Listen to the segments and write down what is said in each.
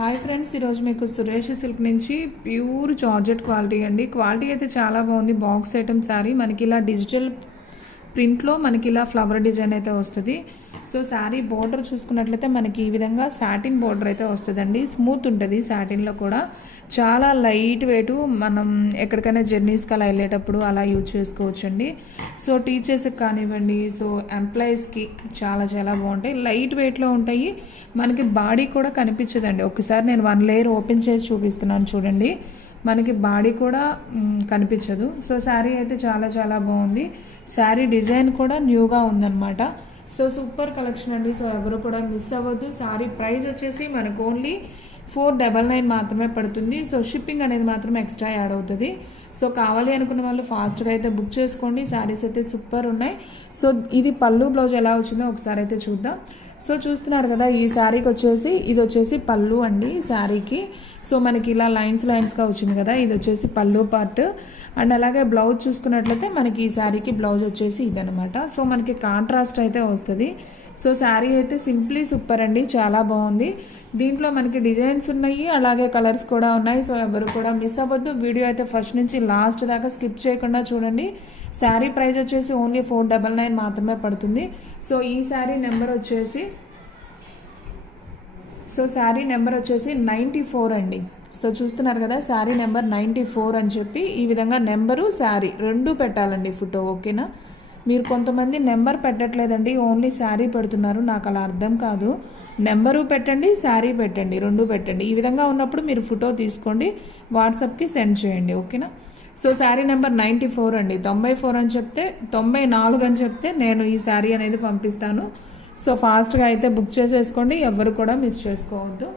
Hi friends, ఈరోజు మీకు Suresh silk నుంచి ప్యూర్ జార్జెట్ క్వాలిటీ అండి. క్వాలిటీ అయితే చాలా బాగుంది. బాక్స్ ఐటమ్ శారీ మనకి ఇలా డిజిటల్ ప్రింట్లో మనకి ఇలా ఫ్లవర్ డిజైన్ అయితే వస్తుంది. సో శారీ బోర్డర్ చూసుకున్నట్లయితే మనకి ఈ విధంగా సాటిన్ బోర్డర్ అయితే వస్తుందండి. స్మూత్ ఉంటుంది సాటిన్లో కూడా. చాలా లైట్ వెయిట్, మనం ఎక్కడికైనా జర్నీస్కి అలా వెళ్ళేటప్పుడు అలా యూజ్ చేసుకోవచ్చండి. సో టీచర్స్కి కానివ్వండి, సో ఎంప్లాయీస్కి చాలా చాలా బాగుంటాయి. లైట్ వెయిట్లో ఉంటాయి. మనకి బాడీ కూడా కనిపించదండి. ఒకసారి నేను 1 లేయర్ ఓపెన్ చేసి చూపిస్తున్నాను చూడండి. మనకి బాడీ కూడా కనిపించదు. సో శారీ అయితే చాలా చాలా బాగుంది. శారీ డిజైన్ కూడా న్యూగా ఉందన్నమాట. సో సూపర్ కలెక్షన్ అండి. సో ఎవరు కూడా మిస్ అవ్వద్దు. శారీ ప్రైస్ వచ్చేసి మనకు ఓన్లీ 499 మాత్రమే పడుతుంది. సో షిప్పింగ్ అనేది మాత్రం ఎక్స్ట్రా యాడ్ అవుతుంది. సో కావాలి అనుకున్న వాళ్ళు ఫాస్ట్గా అయితే బుక్ చేసుకోండి. శారీస్ అయితే సూపర్ ఉన్నాయి. సో ఇది పళ్ళు బ్లౌజ్ ఎలా వచ్చిందో ఒకసారి అయితే చూద్దాం. సో చూస్తున్నారు కదా, ఈ శారీకి వచ్చేసి ఇది వచ్చేసి పళ్ళు అండి శారీకి. సో మనకి ఇలా లైన్స్గా వచ్చింది కదా, ఇది వచ్చేసి పళ్ళు పార్ట్. అండ్ అలాగే బ్లౌజ్ చూసుకున్నట్లయితే మనకి ఈ శారీకి బ్లౌజ్ వచ్చేసి ఇదనమాట. సో మనకి కాంట్రాస్ట్ అయితే వస్తుంది. సో శారీ అయితే సింప్లీ సూపర్ అండి, చాలా బాగుంది. దీంట్లో మనకి డిజైన్స్ ఉన్నాయి, అలాగే కలర్స్ కూడా ఉన్నాయి. సో ఎవరు కూడా మిస్ అవ్వద్దు. వీడియో అయితే ఫస్ట్ నుంచి లాస్ట్ దాకా స్కిప్ చేయకుండా చూడండి. శారీ ప్రైస్ వచ్చేసి ఓన్లీ 499 మాత్రమే పడుతుంది. సో ఈ శారీ నెంబర్ వచ్చేసి 94 అండి. సో చూస్తున్నారు కదా, శారీ నెంబర్ 94 అని చెప్పి ఈ విధంగా నెంబరు శారీ రెండు పెట్టాలండి ఫోటో. ఓకేనా? మీరు కొంతమంది నెంబర్ పెట్టట్లేదండి, ఓన్లీ శారీ పెడుతున్నారు. నాకు అలా అర్థం కాదు. నెంబరు పెట్టండి, శారీ పెట్టండి, రెండు పెట్టండి. ఈ విధంగా ఉన్నప్పుడు మీరు ఫోటో తీసుకోండి, వాట్సాప్కి సెండ్ చేయండి. ఓకేనా? సో శారీ నెంబర్ 94 అండి. 94 అని చెప్తే 94 అని చెప్తే నేను ఈ శారీ అనేది పంపిస్తాను. సో ఫాస్ట్గా అయితే బుక్ చేసేసుకోండి, ఎవరు కూడా మిస్ చేసుకోవద్దు.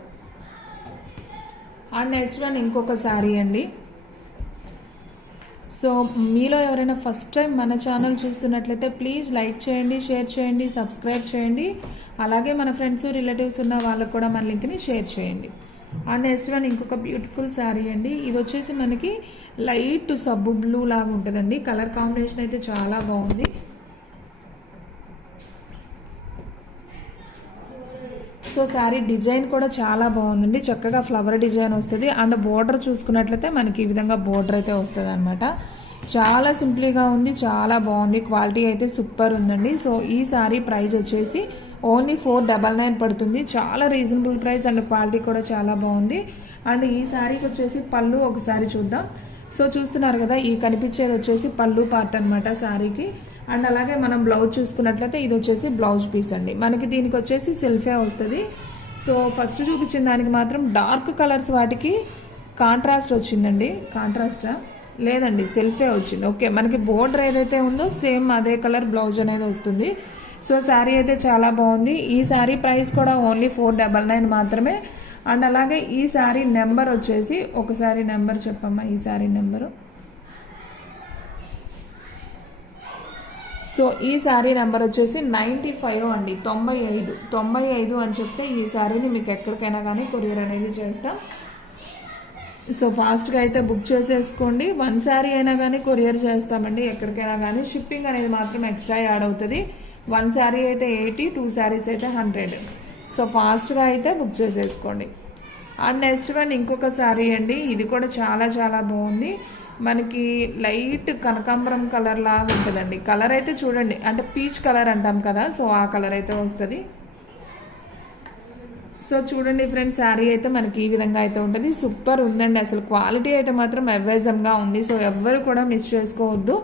అండ్ నెక్స్ట్ వన్ ఇంకొక శారీ అండి. సో మీలో ఎవరైనా ఫస్ట్ టైం మన ఛానల్ చూస్తున్నట్లయితే ప్లీజ్ లైక్ చేయండి, షేర్ చేయండి, సబ్స్క్రైబ్ చేయండి. అలాగే మన ఫ్రెండ్స్ రిలేటివ్స్ ఉన్న వాళ్ళకు కూడా మన లింక్ని షేర్ చేయండి. అండ్ నెక్స్ట్ వన్ ఇంకొక బ్యూటిఫుల్ శారీ అండి. ఇది వచ్చేసి మనకి లైట్ సబ్బు బ్లూ లాగా ఉంటుందండి. కలర్ కాంబినేషన్ అయితే చాలా బాగుంది. సో శారీ డిజైన్ కూడా చాలా బాగుందండి. చక్కగా ఫ్లవర్ డిజైన్ వస్తుంది. అండ్ బోర్డర్ చూసుకున్నట్లయితే మనకి ఈ విధంగా బోర్డర్ అయితే వస్తుంది అనమాట. చాలా సింపుల్గా ఉంది, చాలా బాగుంది. క్వాలిటీ అయితే సూపర్ ఉందండి. సో ఈ శారీ ప్రైస్ వచ్చేసి ఓన్లీ 499 పడుతుంది. చాలా రీజనబుల్ ప్రైస్ అండ్ క్వాలిటీ కూడా చాలా బాగుంది. అండ్ ఈ శారీకి వచ్చేసి పళ్ళు ఒకసారి చూద్దాం. సో చూస్తున్నారు కదా, ఈ కనిపించేది వచ్చేసి పళ్ళు పార్ట్ అనమాట శారీకి. అండ్ అలాగే మనం బ్లౌజ్ చూసుకున్నట్లయితే ఇది వచ్చేసి బ్లౌజ్ పీస్ అండి. మనకి దీనికి వచ్చేసి సెల్ఫే వస్తుంది. సో ఫస్ట్ చూపించిన దానికి మాత్రం డార్క్ కలర్స్ వాటికి కాంట్రాస్ట్ వచ్చిందండి. కాంట్రాస్టా లేదండి, సెల్ఫే వచ్చింది. ఓకే, మనకి బోర్డర్ ఏదైతే ఉందో సేమ్ అదే కలర్ బ్లౌజ్ అనేది వస్తుంది. సో శారీ అయితే చాలా బాగుంది. ఈ శారీ ప్రైస్ కూడా ఓన్లీ 499 మాత్రమే. అండ్ అలాగే ఈ శారీ నెంబర్ వచ్చేసి ఒకసారి నెంబర్ చెప్పమ్మా. ఈ శారీ నెంబరు, సో ఈ శారీ నెంబర్ వచ్చేసి 95 అండి. 95 అని చెప్తే ఈ శారీని మీకు ఎక్కడికైనా కానీ కొరియర్ అనేది చేస్తాం. సో ఫాస్ట్గా అయితే బుక్ చేసేసుకోండి. 1 శారీ అయినా కానీ కొరియర్ చేస్తామండి ఎక్కడికైనా కానీ. షిప్పింగ్ అనేది మాత్రం ఎక్స్ట్రా యాడ్ అవుతుంది. 1 శారీ అయితే 80, 2 శారీస్ అయితే 100. సో ఫాస్ట్గా అయితే బుక్ చేసేసుకోండి. అండ్ నెక్స్ట్ వన్ ఇంకొక శారీ అండి. ఇది కూడా చాలా చాలా బాగుంది. మనకి లైట్ కనకాంబరం కలర్ లాగా ఉంటుందండి. కలర్ అయితే చూడండి, అంటే పీచ్ కలర్ అంటాం కదా, సో ఆ కలర్ అయితే వస్తుంది. సో చూడండి ఫ్రెండ్స్, శారీ అయితే మనకి ఈ విధంగా అయితే ఉంటుంది. సూపర్ ఉందండి. అసలు క్వాలిటీ అయితే మాత్రం అవేజంగా ఉంది. సో ఎవ్వరు కూడా మిస్ చేసుకోవద్దు.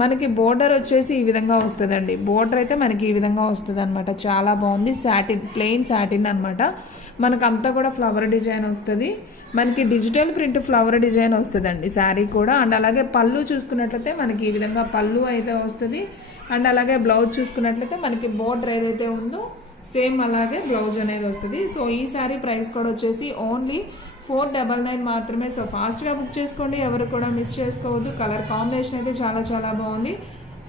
మనకి బోర్డర్ వచ్చేసి ఈ విధంగా వస్తుందండి. బోర్డర్ అయితే మనకి ఈ విధంగా వస్తుంది అనమాట. చాలా బాగుంది. సాటిన్, ప్లెయిన్ సాటిన్ అనమాట. మనకు అంతా కూడా ఫ్లవర్ డిజైన్ వస్తుంది. మనకి డిజిటల్ ప్రింట్ ఫ్లవర్ డిజైన్ వస్తుందండి శారీ కూడా. అండ్ అలాగే పళ్ళు చూసుకున్నట్లయితే మనకి ఈ విధంగా పళ్ళు అయితే వస్తుంది. అండ్ అలాగే బ్లౌజ్ చూసుకున్నట్లయితే మనకి బోర్డర్ ఏదైతే ఉందో సేమ్ అలాగే బ్లౌజ్ అనేది వస్తుంది. సో ఈ శారీ ప్రైస్ కూడా వచ్చేసి ఓన్లీ 499 మాత్రమే. సో ఫాస్ట్గా బుక్ చేసుకోండి, ఎవరు కూడా మిస్ చేసుకోవద్దు. కలర్ కాంబినేషన్ అయితే చాలా చాలా బాగుంది.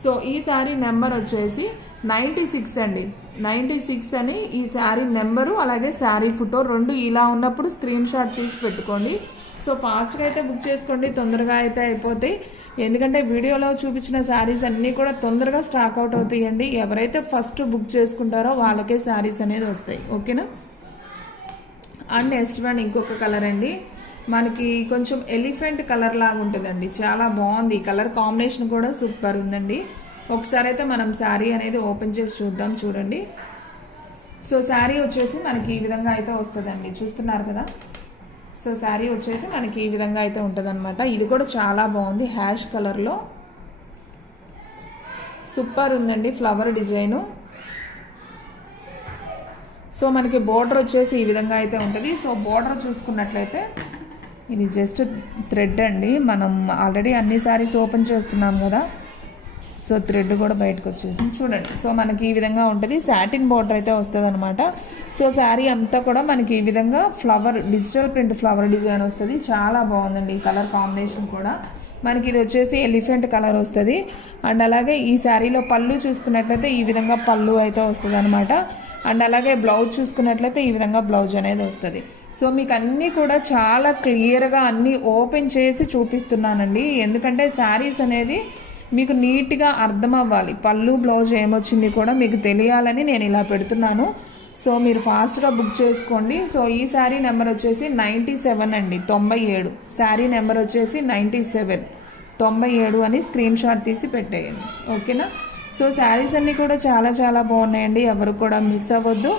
సో ఈ శారీ నెంబర్ వచ్చేసి 96 అండి. 96 అని ఈ శారీ నెంబరు అలాగే శారీ ఫోటో రెండు ఇలా ఉన్నప్పుడు స్క్రీన్ షాట్ తీసి పెట్టుకోండి. సో ఫాస్ట్గా అయితే బుక్ చేసుకోండి, తొందరగా అయితే అయిపోతాయి. ఎందుకంటే వీడియోలో చూపించిన శారీస్ అన్నీ కూడా తొందరగా స్టాక్ అవుట్ అవుతాయండి. ఎవరైతే ఫస్ట్ బుక్ చేసుకుంటారో వాళ్ళకే శారీస్ అనేది వస్తాయి. ఓకేనా? అండ్ నెక్స్ట్ వన్ ఇంకొక కలర్ అండి, మనకి కొంచెం ఎలిఫెంట్ కలర్ లాగా ఉంటుందండి, చాలా బాగుంది. ఈ కలర్ కాంబినేషన్ కూడా సూపర్ ఉందండి. ఒకసారి అయితే మనం శారీ అనేది ఓపెన్ చేసి చూద్దాం. చూడండి, సో శారీ వచ్చేసి మనకి ఈ విధంగా అయితే వస్తుందండి, చూస్తున్నారు కదా. సో శారీ వచ్చేసి మనకి ఈ విధంగా అయితే ఉంటుంది అనమాట. ఇది కూడా చాలా బాగుంది, హ్యాష్ కలర్లో సూపర్ ఉందండి ఫ్లవర్ డిజైను. సో మనకి బోర్డర్ వచ్చేసి ఈ విధంగా అయితే ఉంటుంది. సో బోర్డర్ చూసుకున్నట్లయితే ఇది జస్ట్ థ్రెడ్ అండి, మనం ఆల్రెడీ అన్ని శారీస్ ఓపెన్ చేస్తున్నాం కదా, సో థ్రెడ్ కూడా బయటకు వచ్చేసింది చూడండి. సో మనకి ఈ విధంగా ఉంటుంది, సాటిన్ బోర్డర్ అయితే వస్తుంది అనమాట. సో శారీ అంతా కూడా మనకి ఈ విధంగా flower digital print flower design వస్తుంది, చాలా బాగుందండి. ఈ కలర్ కాంబినేషన్ కూడా మనకి ఇది వచ్చేసి ఎలిఫెంట్ కలర్ వస్తుంది. అండ్ అలాగే ఈ శారీలో పళ్ళు చూసుకున్నట్లయితే ఈ విధంగా పళ్ళు అయితే వస్తుంది అనమాట. అండ్ అలాగే బ్లౌజ్ చూసుకున్నట్లయితే ఈ విధంగా బ్లౌజ్ అనేది వస్తుంది. సో మీకు అన్నీ కూడా చాలా క్లియర్గా అన్నీ ఓపెన్ చేసి చూపిస్తున్నానండి, ఎందుకంటే శారీస్ అనేది మీకు నీట్గా అర్థం అవ్వాలి, పళ్ళు బ్లౌజ్ ఏమొచ్చింది కూడా మీకు తెలియాలని నేను ఇలా పెడుతున్నాను. సో మీరు ఫాస్ట్గా బుక్ చేసుకోండి. సో ఈ శారీ నెంబర్ వచ్చేసి 97 అండి, 97. శారీ నెంబర్ వచ్చేసి 97, 97 అని స్క్రీన్ షాట్ తీసి పెట్టేయండి, ఓకేనా. సో శారీస్ అన్నీ కూడా చాలా చాలా బాగున్నాయండి, ఎవరు కూడా మిస్ అవ్వద్దు.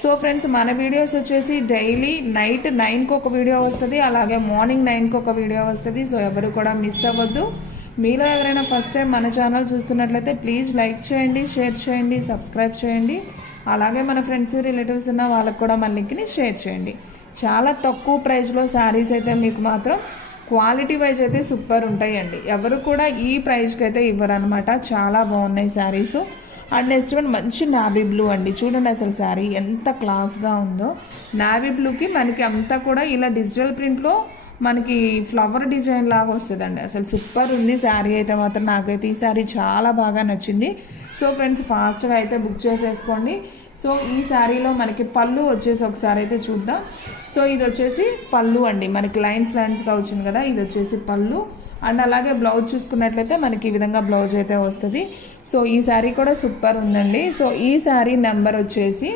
సో ఫ్రెండ్స్, మన వీడియోస్ వచ్చేసి డైలీ నైట్ 9కి ఒక వీడియో వస్తుంది, అలాగే మార్నింగ్ 9కి ఒక వీడియో వస్తుంది. సో ఎవరు కూడా మిస్ అవ్వద్దు. మీలో ఎవరైనా ఫస్ట్ టైం మన ఛానల్ చూస్తున్నట్లయితే ప్లీజ్ లైక్ చేయండి, షేర్ చేయండి, సబ్స్క్రైబ్ చేయండి. అలాగే మన ఫ్రెండ్స్ రిలేటివ్స్ ఉన్న వాళ్ళకు కూడా మన లింక్ని షేర్ చేయండి. చాలా తక్కువ ప్రైస్లో శారీస్ అయితే మీకు మాత్రం క్వాలిటీ వైజ్ అయితే సూపర్ ఉంటాయండి, ఎవరు కూడా ఈ ప్రైస్కి అయితే ఇవ్వరు అనమాట. చాలా బాగున్నాయి శారీస్. అండ్ నెక్స్ట్ వన్ మంచి నావీ బ్లూ అండి, చూడండి అసలు శారీ ఎంత క్లాస్గా ఉందో. నావీ బ్లూకి మనకి అంతా కూడా ఇలా డిజిటల్ ప్రింట్లో మనకి ఫ్లవర్ డిజైన్ లాగా వస్తుందండి, అసలు సూపర్ ఉంది శారీ అయితే మాత్రం. నాకైతే ఈ శారీ చాలా బాగా నచ్చింది. సో ఫ్రెండ్స్, ఫాస్ట్గా అయితే బుక్ చేసేసుకోండి. సో ఈ శారీలో మనకి పళ్ళు వచ్చేసి ఒకసారి అయితే చూద్దాం. సో ఇది వచ్చేసి పళ్ళు అండి, మనకి లైన్స్గా వచ్చింది కదా, ఇది వచ్చేసి పళ్ళు. అండ్ అలాగే బ్లౌజ్ చూసుకున్నట్లయితే మనకి ఈ విధంగా బ్లౌజ్ అయితే వస్తుంది. సో ఈ శారీ కూడా సూపర్ ఉందండి. సో ఈ శారీ నెంబర్ వచ్చేసి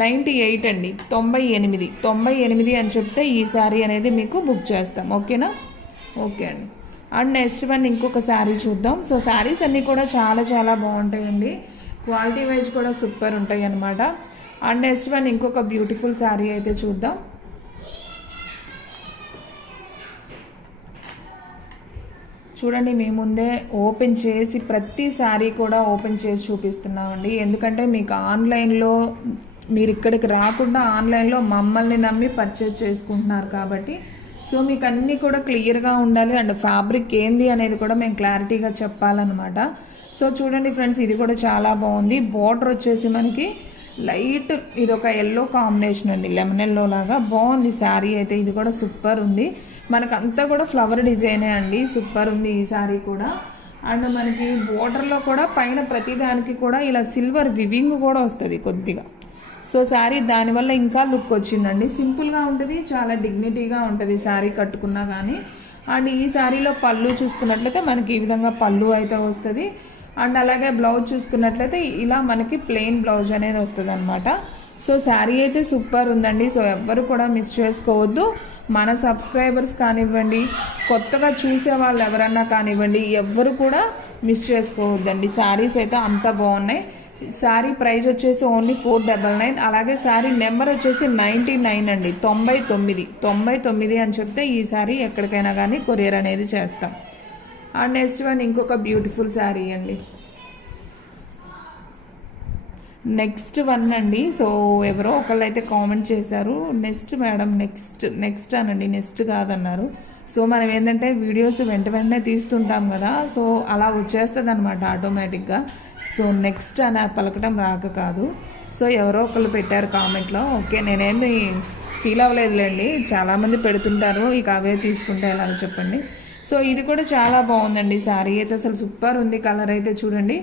98 అండి, 98 అని చెప్తే ఈ శారీ అనేది మీకు బుక్ చేస్తాం, ఓకేనా. ఓకే అండి. అండ్ నెక్స్ట్ వన్ ఇంకొక శారీ చూద్దాం. సో శారీస్ అన్నీ కూడా చాలా చాలా బాగుంటాయండి, క్వాలిటీ వైజ్ కూడా సూపర్ ఉంటాయి అన్నమాట. అండ్ నెక్స్ట్ వన్ ఇంకొక బ్యూటిఫుల్ శారీ అయితే చూద్దాం. చూడండి, మీ ముందే ఓపెన్ చేసి ప్రతి శారీ కూడా ఓపెన్ చేసి చూపిస్తున్నామండి, ఎందుకంటే మీకు ఆన్లైన్లో మీరు ఇక్కడికి రాకుండా ఆన్లైన్లో మమ్మల్ని నమ్మి పర్చేజ్ చేసుకుంటున్నారు కాబట్టి సో మీకు అన్నీ కూడా క్లియర్గా ఉండాలి. అండ్ ఫ్యాబ్రిక్ ఏంది అనేది కూడా మేము క్లారిటీగా చెప్పాలన్నమాట. సో చూడండి ఫ్రెండ్స్, ఇది కూడా చాలా బాగుంది. బార్డర్ వచ్చేసి మనకి లైట్ ఇది ఒక ఎల్లో కాంబినేషన్ అండి, లెమన్ ఎల్లో లాగా బాగుంది శారీ అయితే. ఇది కూడా సూపర్ ఉంది, మనకంతా కూడా ఫ్లవర్ డిజైనే అండి, సూపర్ ఉంది ఈ శారీ కూడా. అండ్ మనకి బోర్డర్లో కూడా పైన ప్రతిదానికి కూడా ఇలా సిల్వర్ వివింగ్ కూడా వస్తుంది కొద్దిగా. సో శారీ దానివల్ల ఇంకా లుక్ వచ్చిందండి, సింపుల్గా ఉంటుంది, చాలా డిగ్నిటీగా ఉంటుంది శారీ కట్టుకున్నా కానీ. అండ్ ఈ శారీలో పళ్ళు చూసుకున్నట్లయితే మనకి ఈ విధంగా పళ్ళు అయితే వస్తుంది. అండ్ అలాగే బ్లౌజ్ చూసుకున్నట్లయితే ఇలా మనకి ప్లెయిన్ బ్లౌజ్ అనేది వస్తుంది అనమాట. సో శారీ అయితే సూపర్ ఉందండి. సో ఎవ్వరు కూడా మిస్ చేసుకోవద్దు. మన సబ్స్క్రైబర్స్ కానివ్వండి, కొత్తగా చూసే వాళ్ళు ఎవరన్నా కానివ్వండి, ఎవ్వరు కూడా మిస్ చేసుకోవద్దండి. శారీస్ అయితే అంత బాగున్నాయి. శారీ ప్రైస్ వచ్చేసి ఓన్లీ 499. అలాగే శారీ నెంబర్ వచ్చేసి 99 అండి, 99 అని చెప్తే ఈ శారీ ఎక్కడికైనా కానీ కొరియర్ అనేది చేస్తాం. అండ్ నెక్స్ట్ వన్ ఇంకొక బ్యూటిఫుల్ శారీ అండి, నెక్స్ట్ వన్ అండి. సో ఎవరో ఒకళ్ళు అయితే కామెంట్ చేశారు, నెక్స్ట్ మేడం నెక్స్ట్ అనండి, నెక్స్ట్ కాదన్నారు. సో మనం ఏంటంటే వీడియోస్ వెంటనే తీస్తుంటాం కదా, సో అలా వచ్చేస్తుంది అనమాట ఆటోమేటిక్గా. సో నెక్స్ట్ అని పలకటం రాక కాదు. సో ఎవరో ఒకళ్ళు పెట్టారు కామెంట్లో, ఓకే నేనేమి ఫీల్ అవ్వలేదులేండి, చాలామంది పెడుతుంటారు, ఇక అవే తీసుకుంటే ఎలా చెప్పండి. సో ఇది కూడా చాలా బాగుందండి శారీ అయితే, అసలు సూపర్ ఉంది. కలర్ అయితే చూడండి,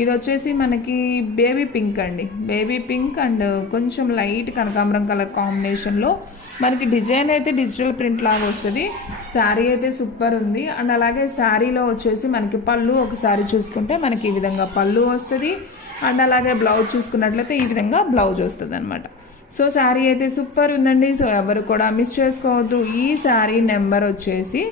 ఇది వచ్చేసి మనకి బేబీ పింక్ అండి, బేబీ పింక్ అండ్ కొంచెం లైట్ కనకాంబరం కలర్ కాంబినేషన్లో మనకి డిజైన్ అయితే డిజిటల్ ప్రింట్ లాగా వస్తుంది. శారీ అయితే సూపర్ ఉంది. అండ్ అలాగే శారీలో వచ్చేసి మనకి పళ్ళు ఒకసారి చూసుకుంటే మనకి ఈ విధంగా పళ్ళు వస్తుంది. అండ్ అలాగే బ్లౌజ్ చూసుకున్నట్లయితే ఈ విధంగా బ్లౌజ్ వస్తుంది అనమాట. సో శారీ అయితే సూపర్ ఉందండి. సో ఎవరు కూడా మిస్ చేసుకోవద్దు. ఈ శారీ నెంబర్ వచ్చేసి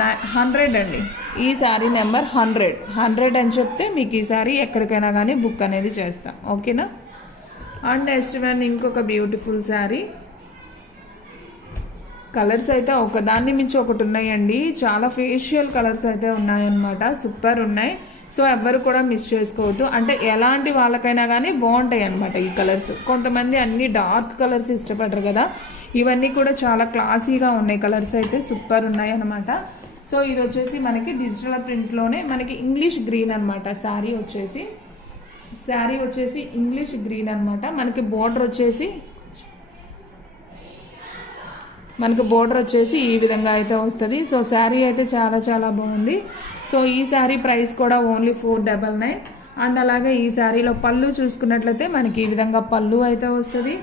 100 అండి. ఈ శారీ నెంబర్ 100 అని చెప్తే మీకు ఈ శారీ ఎక్కడికైనా కానీ బుక్ అనేది చేస్తాం, ఓకేనా. అండ్ నెక్స్ట్ వన్ ఇంకొక బ్యూటిఫుల్ శారీ. కలర్స్ అయితే ఒకదాన్ని మించి ఒకటి ఉన్నాయండి. చాలా ఫేషియల్ కలర్స్ అయితే ఉన్నాయన్నమాట, సూపర్ ఉన్నాయి. సో ఎవ్వరు కూడా మిస్ చేసుకోవద్దు. అంటే ఎలాంటి వాళ్ళకైనా కానీ బాగుంటాయి అనమాట ఈ కలర్స్. కొంతమంది అన్ని డార్క్ కలర్స్ ఇష్టపడరు కదా, ఇవన్నీ కూడా చాలా క్లాసీగా ఉన్నాయి. కలర్స్ అయితే సూపర్ ఉన్నాయి అనమాట. సో ఇది వచ్చేసి మనకి డిజిటల్ ప్రింట్లోనే మనకి ఇంగ్లీష్ గ్రీన్ అనమాట. శారీ వచ్చేసి ఇంగ్లీష్ గ్రీన్ అనమాట. మనకి బోర్డర్ వచ్చేసి ఈ విధంగా అయితే వస్తుంది. సో శారీ అయితే చాలా చాలా బాగుంది. సో ఈ శారీ ప్రైస్ కూడా ఓన్లీ 499. అండ్ అలాగే ఈ శారీలో పళ్ళు చూసుకున్నట్లయితే మనకి ఈ విధంగా పళ్ళు అయితే వస్తుంది.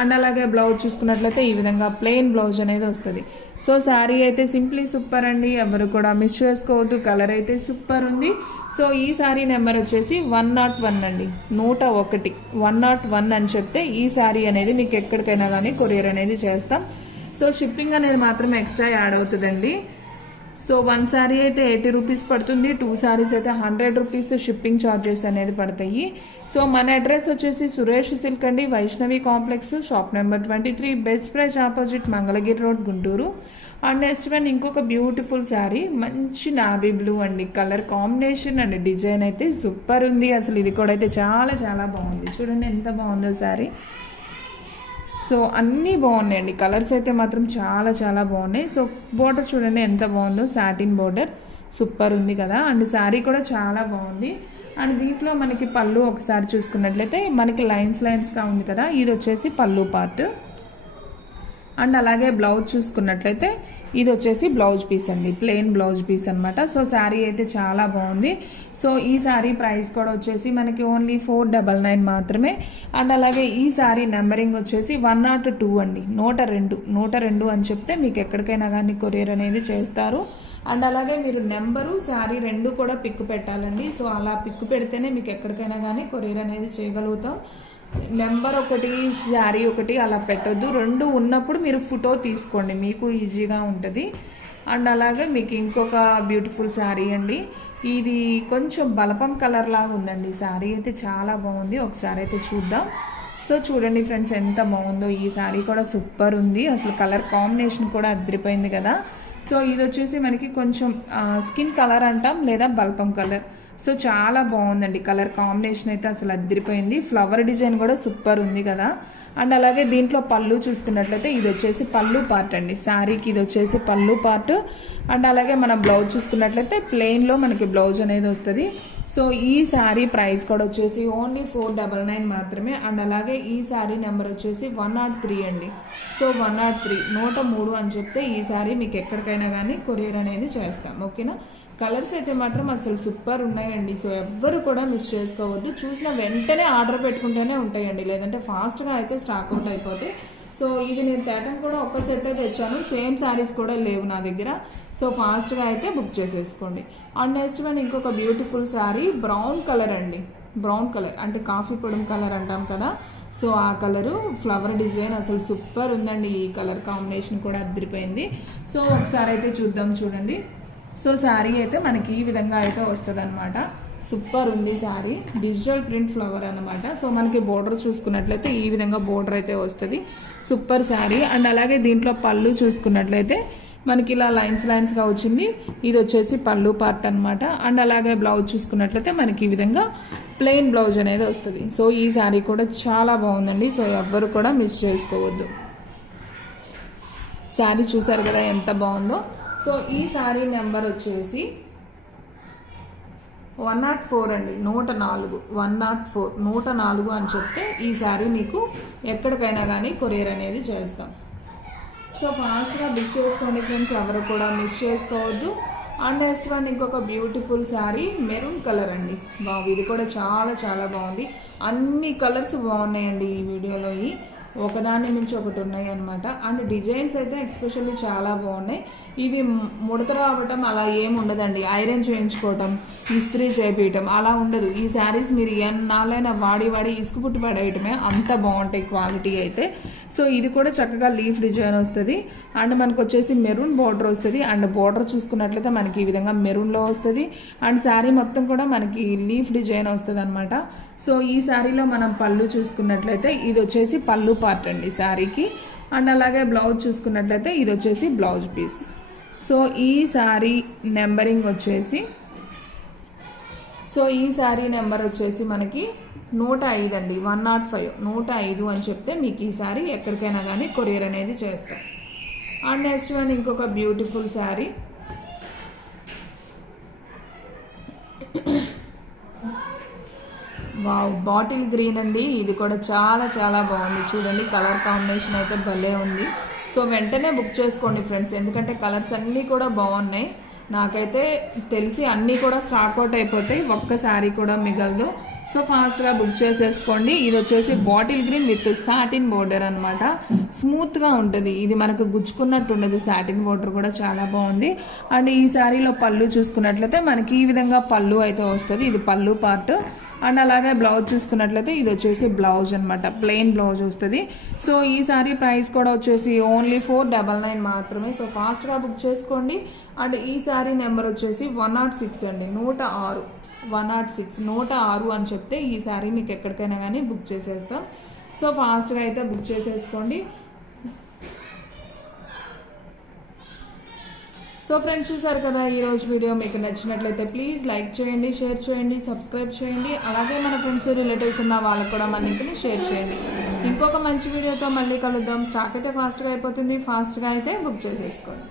అండ్ అలాగే బ్లౌజ్ చూసుకున్నట్లయితే ఈ విధంగా ప్లెయిన్ బ్లౌజ్ అనేది వస్తుంది. సో శారీ అయితే సింప్లీ సూపర్ అండి, ఎవరు కూడా మిస్ చేసుకోవద్దు. కలర్ అయితే సూపర్ ఉంది. సో ఈ శారీ నెంబర్ వచ్చేసి 101 అండి, 101, 101 అని చెప్తే ఈ శారీ అనేది మీకు ఎక్కడికైనా కానీ కొరియర్ అనేది చేస్తాం. సో షిప్పింగ్ అనేది మాత్రం ఎక్స్ట్రా యాడ్ అవుతుందండి. సో 1 శారీ అయితే 80 రూపీస్ పడుతుంది, 2 శారీస్ అయితే 100 రూపీస్ షిప్పింగ్ ఛార్జెస్ అనేది పడతాయి. సో మన అడ్రస్ వచ్చేసి సురేష్ సిల్క్ అండి, Vaishnavi complex, shop number 23, best price opposite Mangalagiri road, Guntur. And next one ఇంకొక బ్యూటిఫుల్ శారీ, మంచి నావీ బ్లూ అండి. కలర్ కాంబినేషన్ అండ్ డిజైన్ అయితే సూపర్ ఉంది. అసలు ఇది కూడా అయితే చాలా చాలా బాగుంది. చూడండి ఎంత బాగుందో శారీ. సో అన్నీ బాగున్నాయండి, కలర్స్ అయితే మాత్రం చాలా చాలా బాగున్నాయి. సో బోర్డర్ చూడండి ఎంత బాగుందో, సాటిన్ బోర్డర్ సూపర్ ఉంది కదా. అండ్ శారీ కూడా చాలా బాగుంది. అండ్ దీంట్లో మనకి పళ్ళు ఒకసారి చూసుకున్నట్లయితే మనకి లైన్స్గా ఉంది కదా, ఇది వచ్చేసి పళ్ళు పార్ట్. అండ్ అలాగే బ్లౌజ్ చూసుకున్నట్లయితే ఇది వచ్చేసి బ్లౌజ్ పీస్ అండి, ప్లెయిన్ బ్లౌజ్ పీస్ అనమాట. సో శారీ అయితే చాలా బాగుంది. సో ఈ శారీ ప్రైస్ కూడా వచ్చేసి మనకి ఓన్లీ 499 మాత్రమే. అండ్ అలాగే ఈ శారీ నెంబరింగ్ వచ్చేసి 102 అండి, 102 అని చెప్తే మీకు ఎక్కడికైనా కానీ కొరియర్ అనేది చేస్తారు. అండ్ అలాగే మీరు నెంబరు శారీ 2 కూడా పిక్ పెట్టాలండి. సో అలా పిక్ పెడితేనే మీకు ఎక్కడికైనా కానీ కొరియర్ అనేది చేయగలుగుతాం. నెంబర్ ఒకటి శారీ ఒకటి అలా పెట్టొద్దు, 2 ఉన్నప్పుడు మీరు ఫోటో తీసుకోండి, మీకు ఈజీగా ఉంటుంది. అండ్ అలాగే మీకు ఇంకొక బ్యూటిఫుల్ శారీ అండి, ఇది కొంచెం బలపం కలర్ లాగా ఉందండి. శారీ అయితే చాలా బాగుంది, ఒకసారి అయితే చూద్దాం. సో చూడండి ఫ్రెండ్స్ ఎంత బాగుందో, ఈ శారీ కూడా సూపర్ ఉంది. అసలు కలర్ కాంబినేషన్ కూడా అదిరిపోయింది కదా. సో ఇది వచ్చేసి మనకి కొంచెం స్కిన్ కలర్ అంటాం లేదా బల్పం కలర్. సో చాలా బాగుందండి, కలర్ కాంబినేషన్ అయితే అసలు అదిరిపోయింది. ఫ్లవర్ డిజైన్ కూడా సూపర్ ఉంది కదా. అండ్ అలాగే దీంట్లో పళ్ళు చూసుకున్నట్లయితే ఇది వచ్చేసి పళ్ళు పార్ట్ అండి, శారీకి ఇది వచ్చేసి పళ్ళు పార్ట్. అండ్ అలాగే మనం బ్లౌజ్ చూసుకున్నట్లయితే ప్లెయిన్లో మనకి బ్లౌజ్ అనేది వస్తుంది. సో ఈ శారీ ప్రైస్ కూడా వచ్చేసి ఓన్లీ 499 మాత్రమే. అండ్ అలాగే ఈ శారీ నెంబర్ వచ్చేసి 103 అండి. సో 103 అని చెప్తే ఈ శారీ మీకు ఎక్కడికైనా కానీ కొరియర్ అనేది చేస్తాం, ఓకేనా. కలర్స్ అయితే మాత్రం అసలు సూపర్ ఉన్నాయండి. సో ఎవ్వరు కూడా మిస్ చేసుకోవద్దు, చూసిన వెంటనే ఆర్డర్ పెట్టుకుంటేనే ఉంటాయండి, లేదంటే ఫాస్ట్గా అయితే స్టాక్ అవుట్ అయిపోతాయి. సో ఇది నేను తేటం కూడా ఒక సెట్ అయితే తెచ్చాను, సేమ్ శారీస్ కూడా లేవు నా దగ్గర. సో ఫాస్ట్గా అయితే బుక్ చేసేసుకోండి. అండ్ నెక్స్ట్ వన్ ఇంకొక బ్యూటిఫుల్ శారీ, బ్రౌన్ కలర్ అండి. బ్రౌన్ కలర్ అంటే కాఫీ పొడి కలర్ అంటాం కదా, సో ఆ కలరు ఫ్లవర్ డిజైన్ అసలు సూపర్ ఉందండి. ఈ కలర్ కాంబినేషన్ కూడా అదిరిపోయింది. సో ఒకసారి అయితే చూద్దాం చూడండి. సో శారీ అయితే మనకి ఈ విధంగా అయితే వస్తుంది అనమాట, సూపర్ ఉంది శారీ. డిజిటల్ ప్రింట్ ఫ్లవర్ అనమాట. సో మనకి బోర్డర్ చూసుకున్నట్లయితే ఈ విధంగా బోర్డర్ అయితే వస్తుంది, సూపర్ శారీ. అండ్ అలాగే దీంట్లో పళ్ళు చూసుకున్నట్లయితే మనకి ఇలా లైన్స్గా వచ్చింది, ఇది వచ్చేసి పళ్ళు పార్ట్ అనమాట. అండ్ అలాగే బ్లౌజ్ చూసుకున్నట్లయితే మనకి ఈ విధంగా ప్లెయిన్ బ్లౌజ్ అనేది వస్తుంది. సో ఈ శారీ కూడా చాలా బాగుందండి. సో ఎవ్వరు కూడా మిస్ చేసుకోవద్దు. శారీ చూసారు కదా ఎంత బాగుందో. సో ఈ శారీ నెంబర్ వచ్చేసి 104 అండి, 104, 104 అని చెప్తే ఈ శారీ మీకు ఎక్కడికైనా కానీ కొరియర్ అనేది చేస్తాం. సో ఫాస్ట్గా బుక్ చేసుకోండి ఫ్రెండ్స్, ఎవరు కూడా మిస్ చేసుకోవద్దు. అండ్ నెక్స్ట్ వన్ ఇంకొక బ్యూటిఫుల్ శారీ, మెరూన్ కలర్ అండి. బాగు, ఇది కూడా చాలా చాలా బాగుంది. అన్ని కలర్స్ బాగున్నాయండి ఈ వీడియోలో. ఒకదాని మించి ఒకటి ఉన్నాయి అనమాట. అండ్ డిజైన్స్ అయితే ఎక్స్పెషల్లీ చాలా బాగున్నాయి. ఇవి ముడత రావటం అలా ఏమి ఉండదండి. ఐరన్ చేయించుకోవటం, ఇస్త్రీ చేపించటం అలా ఉండదు. ఈ శారీస్ మీరు ఎన్నాళ్ళైనా వాడి ఇసుకు పుట్టి పడేయటమే, అంత బాగుంటాయి క్వాలిటీ అయితే. సో ఇది కూడా చక్కగా లీఫ్ డిజైన్ వస్తుంది. అండ్ మనకు వచ్చేసి మెరూన్ బార్డర్ వస్తుంది. అండ్ బార్డర్ చూసుకున్నట్లయితే మనకి ఈ విధంగా మెరూన్లో వస్తుంది. అండ్ శారీ మొత్తం కూడా మనకి లీఫ్ డిజైన్ వస్తుంది అనమాట. సో ఈ శారీలో మనం పళ్ళు చూసుకున్నట్లయితే ఇది వచ్చేసి పళ్ళు పార్ట్ అండి శారీకి. అండ్ అలాగే బ్లౌజ్ చూసుకున్నట్లయితే ఇది వచ్చేసి బ్లౌజ్ పీస్. సో ఈ శారీ నెంబరింగ్ వచ్చేసి నెంబర్ వచ్చేసి మనకి 105 అండి. 105 105 అని చెప్తే మీకు ఈ శారీ ఎక్కడికైనా కానీ కొరియర్ అనేది చేస్తాం. అండ్ నెక్స్ట్ వన్ ఇంకొక beautiful sari. Wow, bottle green అండి. ఇది కూడా చాలా చాలా బాగుంది. చూడండి కలర్ కాంబినేషన్ అయితే భలే ఉంది. సో వెంటనే బుక్ చేసుకోండి ఫ్రెండ్స్, ఎందుకంటే కలర్స్ అన్నీ కూడా బాగున్నాయి. నాకైతే తెలిసి అన్నీ కూడా స్టాక్ అవుట్ అయిపోతాయి, ఒక్క శారీ కూడా మిగలదు. సో ఫాస్ట్గా బుక్ చేసేసుకోండి. ఇది వచ్చేసి bottle green with satin border అనమాట. స్మూత్గా ఉంటుంది, ఇది మనకు గుచ్చుకున్నట్టు ఉండదు. సాటిన్ బోర్డర్ కూడా చాలా బాగుంది. అండ్ ఈ శారీలో పళ్ళు చూసుకున్నట్లయితే మనకి ఈ విధంగా పళ్ళు అయితే వస్తుంది. ఇది పళ్ళు పార్ట్. అండ్ అలాగే బ్లౌజ్ చూసుకున్నట్లయితే ఇది వచ్చేసి బ్లౌజ్ అనమాట, ప్లెయిన్ బ్లౌజ్ వస్తుంది. సో ఈ శారీ ప్రైస్ కూడా వచ్చేసి ఓన్లీ 499 మాత్రమే. సో ఫాస్ట్గా బుక్ చేసుకోండి. అండ్ ఈ శారీ నెంబర్ వచ్చేసి 106 అండి. 106 106 అని చెప్తే ఈ శారీ మీకు ఎక్కడికైనా కానీ బుక్ చేసేస్తాం. సో ఫాస్ట్గా అయితే బుక్ చేసేసుకోండి. సో ఫ్రెండ్స్ చూసారు కదా, ఈరోజు వీడియో మీకు నచ్చినట్లయితే ప్లీజ్ లైక్ చేయండి, షేర్ చేయండి, సబ్స్క్రైబ్ చేయండి. అలాగే మన ఫ్రెండ్స్ రిలేటివ్స్ ఉన్న వాళ్ళకు కూడా మన లింక్ని షేర్ చేయండి. ఇంకొక మంచి వీడియోతో మళ్ళీ కలుద్దాం. స్టాక్ అయితే ఫాస్ట్గా అయిపోతుంది, ఫాస్ట్గా అయితే బుక్ చేసేసుకోండి.